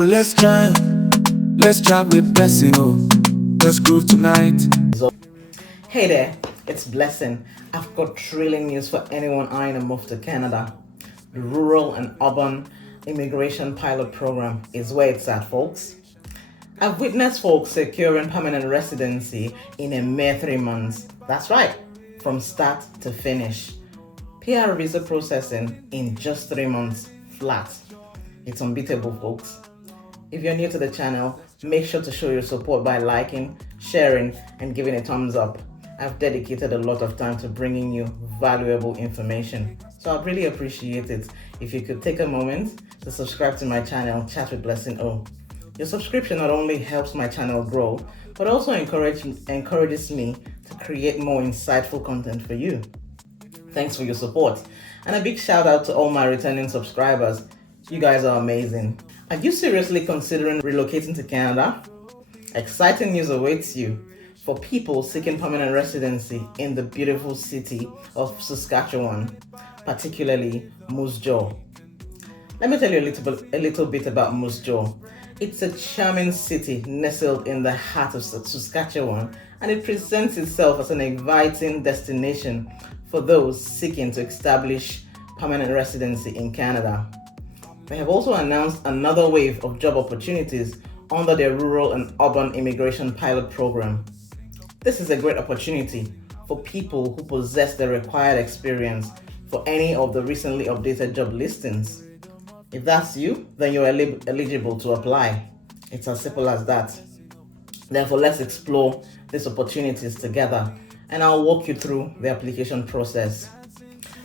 Well, let's chat with Blessing. Oh, let's groove tonight. Hey there, it's Blessing. I've got thrilling news for anyone eyeing a move to Canada. The Rural and Urban Immigration Pilot Program is where it's at, folks. I've witnessed folks securing permanent residency in a mere 3 months. That's right, from start to finish. PR visa processing in just 3 months flat. It's unbeatable, folks. If you're new to the channel, make sure to show your support by liking, sharing, and giving a thumbs up. I've dedicated a lot of time to bringing you valuable information, so I'd really appreciate it if you could take a moment to subscribe to my channel, Chat with Blessing O. Your subscription not only helps my channel grow, but also encourages me to create more insightful content for you. Thanks for your support, and a big shout out to all my returning subscribers. You guys are amazing. Are you seriously considering relocating to Canada? Exciting news awaits you for people seeking permanent residency in the beautiful city of Saskatchewan, particularly Moose Jaw. Let me tell you a little bit about Moose Jaw. It's a charming city nestled in the heart of Saskatchewan, and it presents itself as an inviting destination for those seeking to establish permanent residency in Canada. They have also announced another wave of job opportunities under their Rural and Urban Immigration Pilot Program. This is a great opportunity for people who possess the required experience for any of the recently updated job listings. If that's you, then you're eligible to apply. It's as simple as that. Therefore, let's explore these opportunities together, and I'll walk you through the application process.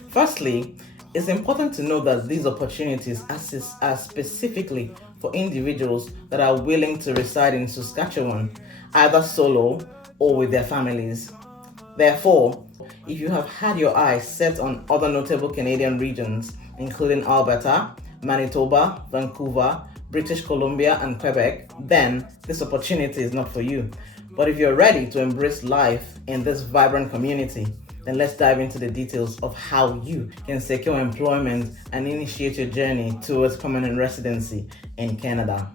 Firstly, it's important to know that these opportunities are specifically for individuals that are willing to reside in Saskatchewan, either solo or with their families. Therefore, if you have had your eyes set on other notable Canadian regions, including Alberta, Manitoba, Vancouver, British Columbia, and Quebec, then this opportunity is not for you. But if you're ready to embrace life in this vibrant community, then let's dive into the details of how you can secure employment and initiate your journey towards permanent residency in Canada.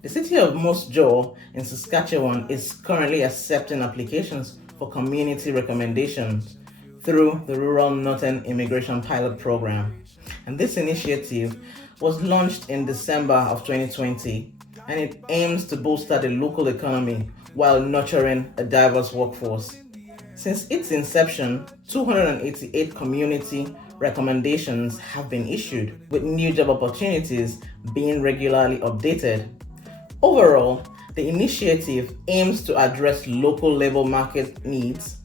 The city of Moose Jaw in Saskatchewan is currently accepting applications for community recommendations through the Rural Northern Immigration Pilot Program. And this initiative was launched in December of 2020, and it aims to bolster the local economy while nurturing a diverse workforce. Since its inception, 288 community recommendations have been issued, with new job opportunities being regularly updated. Overall, the initiative aims to address local labor market needs,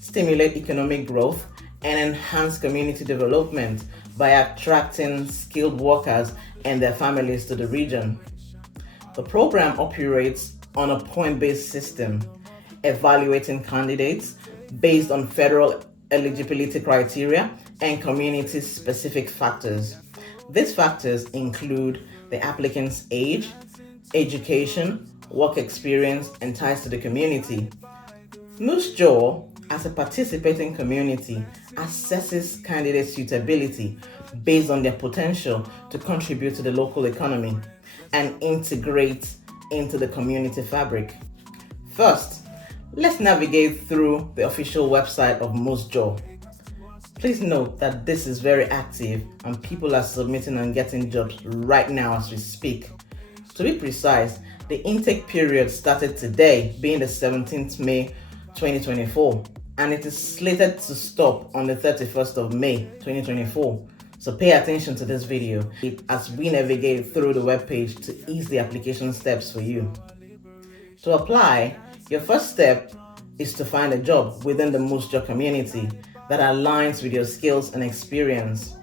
stimulate economic growth, and enhance community development by attracting skilled workers and their families to the region. The program operates on a point-based system, evaluating candidates based on federal eligibility criteria and community-specific factors. These factors include the applicant's age, education, work experience, and ties to the community. Moose Jaw, as a participating community, assesses candidates' suitability based on their potential to contribute to the local economy and integrate into the community fabric. First, let's navigate through the official website of Moose Jaw. Please note that this is very active and people are submitting and getting jobs right now as we speak. To be precise, the intake period started today, being the 17th May 2024, and it is slated to stop on the 31st of May 2024. So pay attention to this video as we navigate through the webpage to ease the application steps for you. To apply, your first step is to find a job within the Moose Jaw community that aligns with your skills and experience.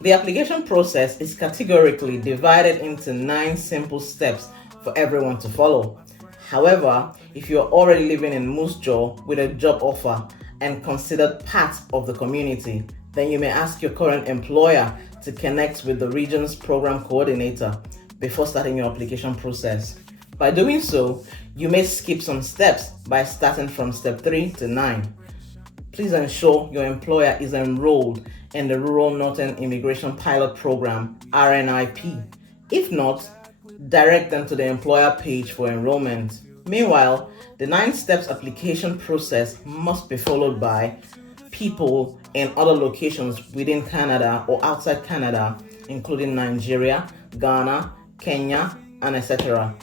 The application process is categorically divided into 9 simple steps for everyone to follow. However, if you're already living in Moose Jaw with a job offer and considered part of the community, then you may ask your current employer to connect with the region's program coordinator before starting your application process. By doing so, you may skip some steps by starting from step 3 to 9. Please ensure your employer is enrolled in the Rural Northern Immigration Pilot Program, RNIP. If not, Direct them to the employer page for enrollment. Meanwhile, the 9 steps application process must be followed by people in other locations within Canada or outside Canada, including Nigeria, Ghana, Kenya, and etc.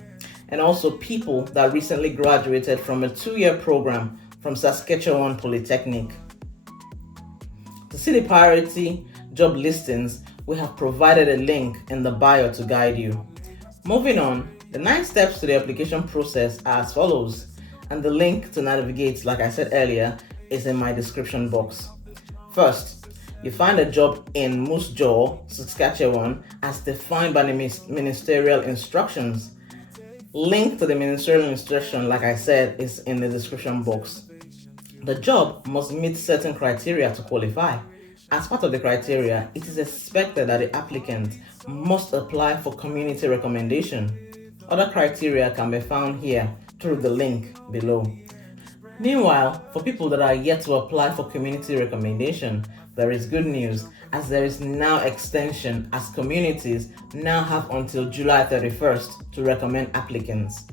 And also people that recently graduated from a 2-year program from Saskatchewan Polytechnic. To see the priority job listings, we have provided a link in the bio to guide you. Moving on, the 9 steps to the application process are as follows, and the link to navigate, like I said earlier, is in my description box. First, you find a job in Moose Jaw, Saskatchewan, as defined by the ministerial instructions. Link to the ministerial instruction, like I said, is in the description box. The job must meet certain criteria to qualify. As part of the criteria, it is expected that the applicant must apply for community recommendation. Other criteria can be found here through the link below. Meanwhile, for people that are yet to apply for community recommendation, there is good news, as there is now extension, as communities now have until July 31st to recommend applicants.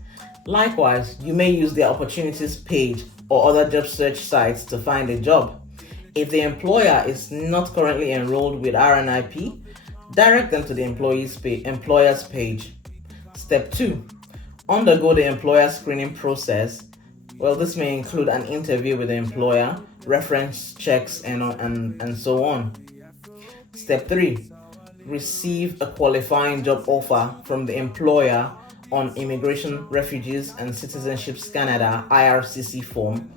Likewise, you may use the opportunities page or other job search sites to find a job. If the employer is not currently enrolled with RNIP, direct them to the employer's page. Step 2. Undergo the employer screening process. Well, this may include an interview with the employer, reference checks, and so on. Step 3. Receive a qualifying job offer from the employer on Immigration, Refugees and Citizenships Canada IRCC form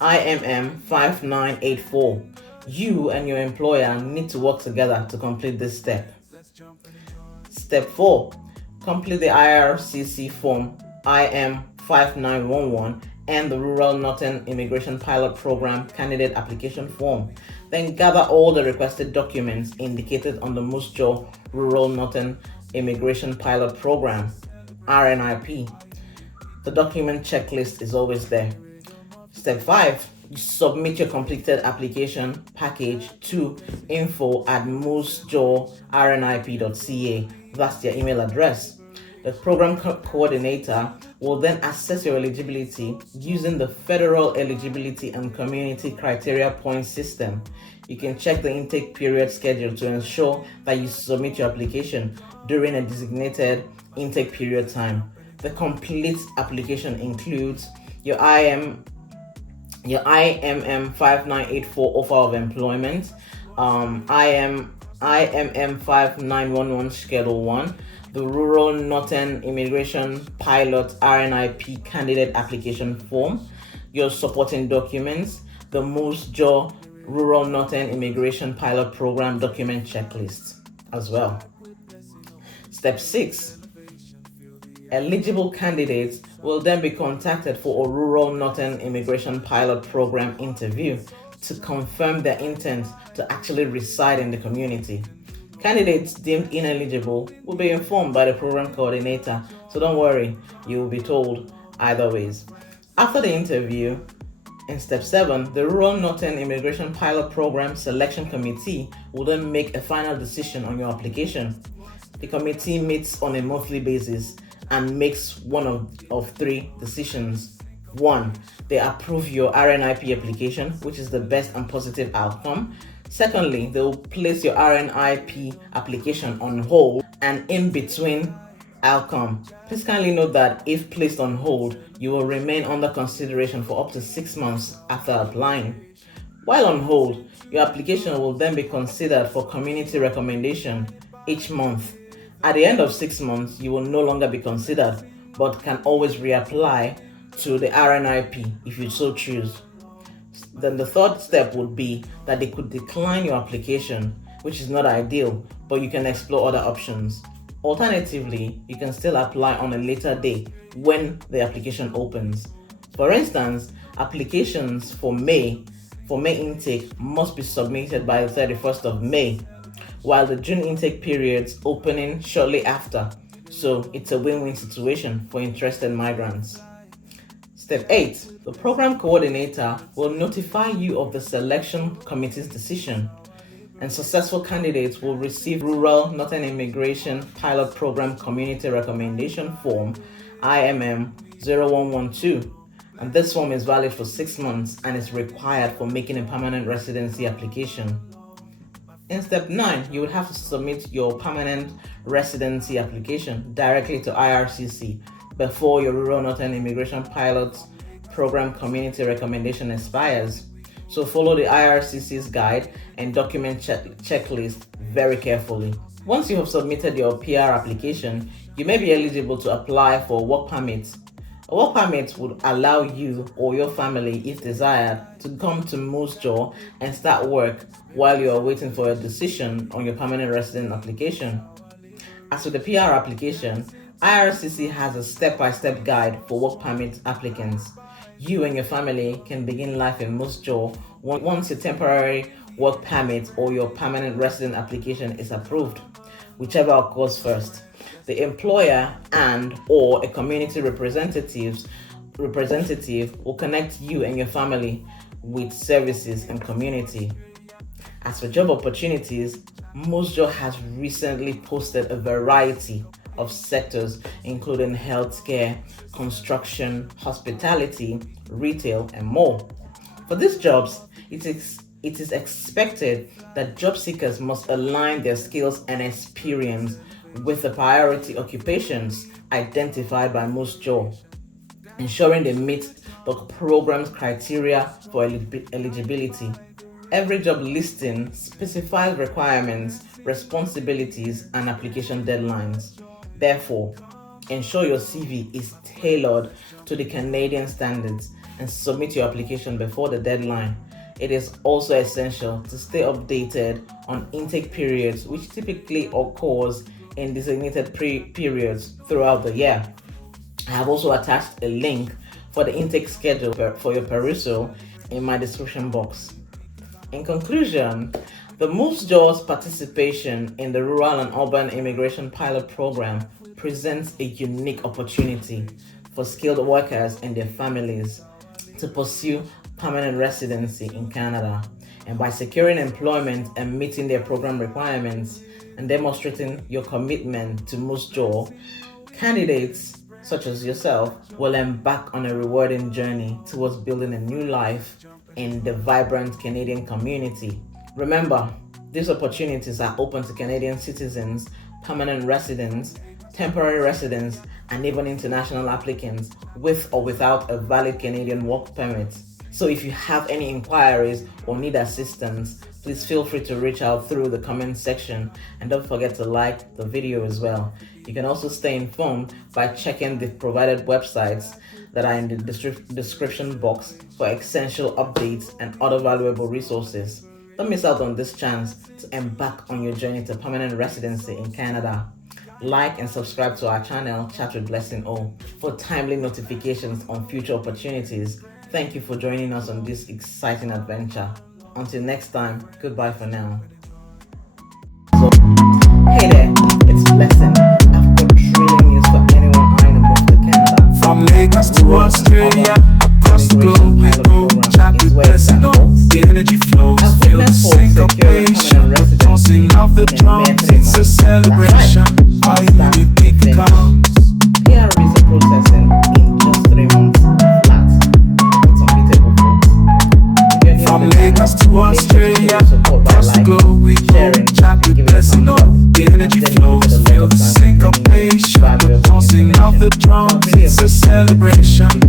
IMM 5984. You and your employer need to work together to complete this step. Step 4. Complete the IRCC form IM 5911 and the Rural Northern Immigration Pilot Program candidate application form. Then gather all the requested documents indicated on the Moose Jaw Rural Northern Immigration Pilot Program RNIP. The document checklist is always there. Step 5. You submit your completed application package to info@moosejawrnip.ca. That's their email address. The program coordinator will then assess your eligibility using the Federal Eligibility and Community Criteria Point System. You can check the intake period schedule to ensure that you submit your application during a designated intake period time. The complete application includes your IMM 5984 offer of employment, IMM 5911 Schedule 1, the Rural Northern Immigration Pilot RNIP candidate application form, your supporting documents, the Moose Jaw Rural Northern Immigration Pilot Program document checklist as well. Step 6. Eligible candidates will then be contacted for a Rural Northern Immigration Pilot Program interview to confirm their intent to actually reside in the community. Candidates deemed ineligible will be informed by the program coordinator, so don't worry, you will be told either ways. After the interview, in Step 7, the Rural Northern Immigration Pilot Program Selection Committee will then make a final decision on your application. The committee meets on a monthly basis and makes one of 3 decisions. 1. They approve your RNIP application, which is the best and positive outcome. Secondly, they will place your RNIP application on hold, and in between outcome. Please kindly note that if placed on hold, you will remain under consideration for up to 6 months after applying. While on hold, your application will then be considered for community recommendation each month. At the end of 6 months, you will no longer be considered, but can always reapply to the RNIP if you so choose. Then the third step would be that they could decline your application, which is not ideal, but you can explore other options. Alternatively, you can still apply on a later date when the application opens. For instance, applications for May intake must be submitted by the 31st of May, while the June intake period's opening shortly after. So it's a win-win situation for interested migrants. Step 8. The program coordinator will notify you of the selection committee's decision. And successful candidates will receive Rural Northern Immigration Pilot Program Community Recommendation Form IMM 0112. And this form is valid for 6 months and is required for making a permanent residency application. In step 9, you will have to submit your permanent residency application directly to IRCC before your Rural Northern Immigration Pilot Program Community Recommendation expires. So follow the IRCC's guide and document checklist very carefully. Once you have submitted your PR application, you may be eligible to apply for a work permit. A work permit would allow you or your family, if desired, to come to Moose Jaw and start work while you are waiting for a decision on your permanent resident application. As with the PR application, IRCC has a step-by-step guide for work permit applicants. You and your family can begin life in Moose Jaw once your temporary work permit or your permanent resident application is approved, whichever occurs first. The employer and/or a community representative will connect you and your family with services and community. As for job opportunities, Moose Jaw has recently posted a variety of sectors including healthcare, construction, hospitality, retail, and more. For these jobs, it is expected that job seekers must align their skills and experience with the priority occupations identified by Moose Jaw, ensuring they meet the program's criteria for eligibility. Every job listing specifies requirements, responsibilities, and application deadlines. Therefore, ensure your CV is tailored to the Canadian standards and submit your application before the deadline. It is also essential to stay updated on intake periods, which typically occurs in designated periods throughout the year. I have also attached a link for the intake schedule for your perusal in my description box. In conclusion, the Moose Jaw's participation in the Rural and Urban Immigration Pilot Program presents a unique opportunity for skilled workers and their families to pursue permanent residency in Canada. And by securing employment and meeting their program requirements and demonstrating your commitment to Moose Jaw, candidates such as yourself will embark on a rewarding journey towards building a new life in the vibrant Canadian community. Remember, these opportunities are open to Canadian citizens, permanent residents, temporary residents, and even international applicants with or without a valid Canadian work permit. So if you have any inquiries or need assistance, please feel free to reach out through the comment section, and don't forget to like the video as well. You can also stay informed by checking the provided websites that are in the description box for essential updates and other valuable resources. Don't miss out on this chance to embark on your journey to permanent residency in Canada. Like and subscribe to our channel, Chat with Blessing O, for timely notifications on future opportunities. Thank you for joining us on this exciting adventure. Until next time, goodbye for now. So, hey there, it's Blessing. I've got thrilling news for anyone eyeing to move to Canada. From Lagos to Australia, across the globe we go. Chat with Blessing O, the energy flows, feel the syncopation, tossing of the drums, it's a celebration. Are you the big comes? PR visa processing in just 3 months flat. It's unbeatable, folks. If you're new From to Lagos to Canada, Australia, make sure to support by across the globe we go. sharing, Chat and with giving a Blessing thumbs O, up. the energy Dedicated flows, a lot feel of the time to bringing you syncopation, valuable tossing of the information. drums, it's a celebration.